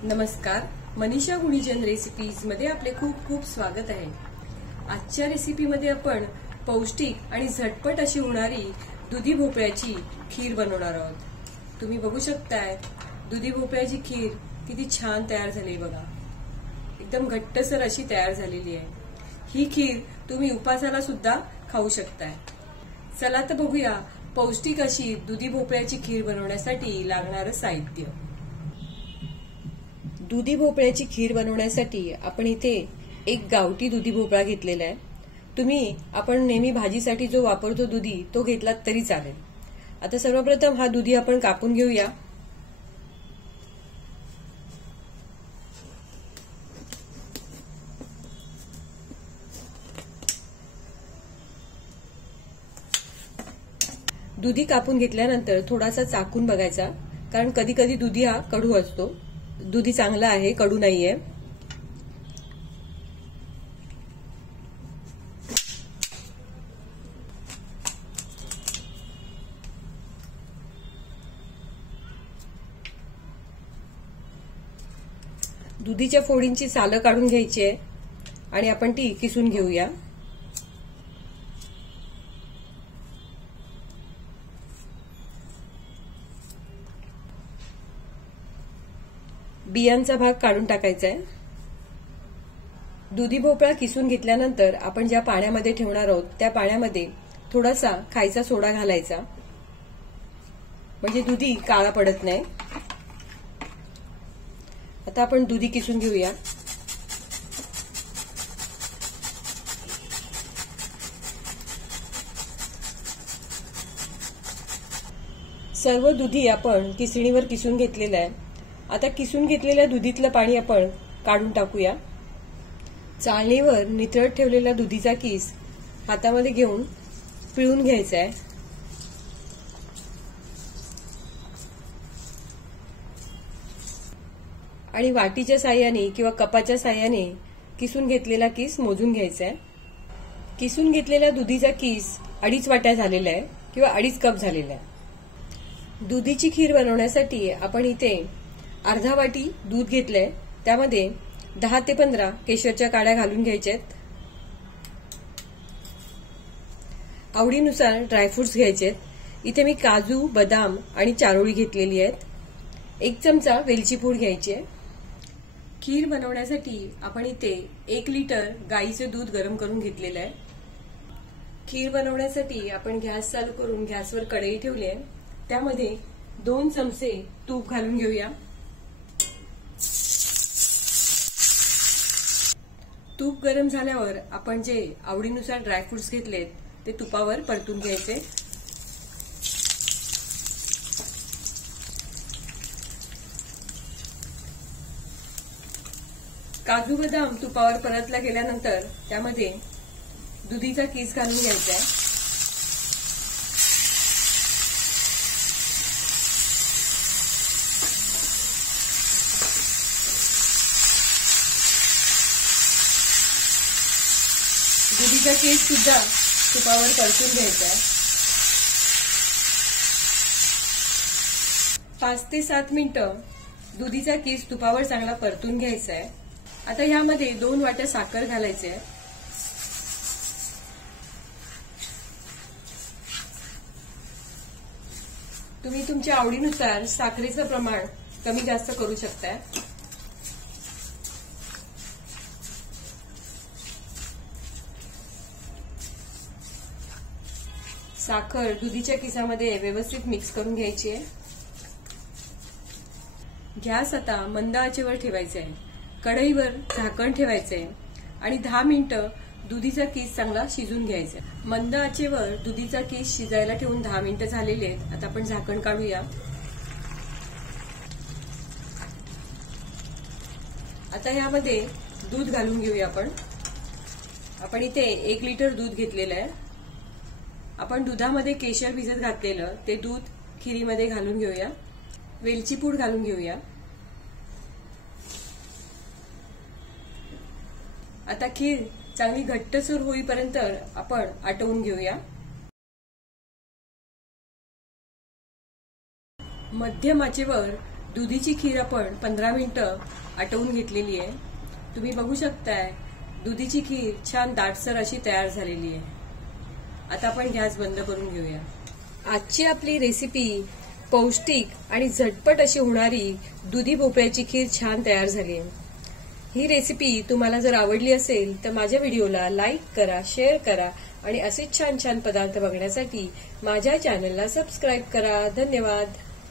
नमस्कार, मनीषा गुणीजन रेसिपीज मध्ये आपले खूप खूप स्वागत आहे। आजच्या रेसिपीमध्ये आपण पौष्टिक आणि झटपट अशी होणारी दुधी भोपळ्याची खीर बनवणार आहोत। तुम्ही बघू शकताय दुधी भोपळ्याची खीर किती छान तयार झाली बघा, एकदम घट्टसर अशी तयार झालेली आहे। ही खीर तुम्ही उपासाला सुद्धा खाऊ शकताय। चला तर बघूया पौष्टिक अशी दुधी भोपळ्याची खीर बनवण्यासाठी लागणारं साहित्य। दुधी भोपळ्याची खीर बनवण्यासाठी आपण इथे एक गावठी दुधी भोपळा घेतलेला आहे। तुम्ही आपण नेहमी भाजीसाठी जो वापरतो दुधी तो घेतलात तरी चालेल। आता सर्वप्रथम हा दुधी आपण कापून घेऊया। दुधी कापून घेतल्यानंतर थोडासा चाकून बघायचा, कारण कधी कधी दुधी हा कडू असतो। दुधी चांगला आहे, कडू नाहीये। दुधीच्या फोडींची सालं काढून घ्यायची आहे आणि आपण ती किसून घेऊया। बियांचा भाग काढून टाकायचा आहे। दुधी भोपळा किसून घेतल्यानंतर आपण ज्या पाण्यामध्ये ठेवणार आहोत त्या पाण्यामध्ये थोडासा खायचा सोडा घालायचा, म्हणजे दुधी काळा पडत नाही। आता आपण दुधी किसून घेऊया। सर्व दुधी आपण किसणीवर किसून घेतलेलं आहे। आता किसून घेतलेल्या दुधीतलं पाणी आपण काढून टाकूया। चाळणीवर नितळत ठेवलेला दुधीचा किस हातामध्ये घेऊन पिळून घ्यायचा आहे। आणि वाटीच्या साह्याने किंवा कपाच्या साह्याने किसून घेतलेला किस मोजून घ्यायचा आहे। किसून घेतलेल्या दुधीचा किस 2.5 वाट्या झालेला आहे किंवा 2.5 कप झालेला आहे। दुधीची खीर बनवण्यासाठी आपण इथे अर्धा वाटी दूध घेतलंय, त्यामध्ये 10 ते 15 केशरच्या काड्या घालून घ्यायच्यात। आवडीनुसार ड्रायफ्रुट्स घ्यायचेत। इथे मी काजू, बदाम आणि चारोळी घेतलेली आहेत। 1 चमचा वेलची पूड घ्यायची आहे। खीर बनवण्यासाठी आपण इथे 1 लिटर गाईचे दूध गरम करून घेतलेलं आहे। खीर बनवण्यासाठी आपण गॅस चालू करून गॅसवर कढई ठेवली आहे, त्यामध्ये 2 चमचे तूप घालून घेऊया। तूप गरम झाल्यावर आपण जे आवडीनुसार ड्रायफ्रुट्स घेतलेत ते तुपावर परतून घ्यायचे। काजू बदाम तुपावर परतला गेल्यानंतर त्यामध्ये दुधीचा किस घालून घ्यायचा आहे। दुधीचा केस सुद्धा तुपावर परतून घ्यायचा आहे। 5 ते 7 मिनिटं दुधीचा केस तुपावर चांगला परतून घ्यायचा आहे। आता यामध्ये 2 वाट्या साखर घालायची आहे। तुम्ही तुमच्या आवडीनुसार साखरेचं प्रमाण कमी जास्त करू शकताय। साखर दुधीच्या किसामध्ये व्यवस्थित मिक्स करून घ्यायची आहे। गॅस आता मंद आचेवर ठेवायचा आहे। कढईवर झाकण ठेवायचं आहे आणि 10 मिनिटं दुधीचा किस चांगला शिजून घ्यायचा आहे। मंद आचेवर दुधीचा किस शिजायला ठेवून 10 मिनिटं झालेले आहेत। आता आपण झाकण काढूया। आता यामध्ये दूध घालून घेऊया। आपण इथे 1 लिटर दूध घेतलेलं आहे। आपण दुधामध्ये केशर भिजत घातलेलं ते दूध खिरीमध्ये घालून घेऊया। वेलची पूड घालून घेऊया। आता खीर चांगली घट्टसर होईपर्यंत आपण आटवून घेऊया। मध्यम आचेवर दुधीची खीर आपण 15 मिनिटं आटवून घेतलेली आहे. तुम्ही बघू शकताय दुधीची खीर छान दाटसर अशी तयार झालेली आहे. आता आपण गॅस बंद करून घेऊया. आजची आपली रेसिपी पौष्टिक आणि झटपट अशी होणारी दुधी भोपळ्याची खीर छान तयार झाली आहे. ही रेसिपी तुम्हाला जर आवडली असेल तर माझ्या व्हिडिओला लाईक करा, शेअर करा आणि असेच छान छान पदार्थ बघण्यासाठी माझ्या चॅनलला सबस्क्राईब करा. धन्यवाद.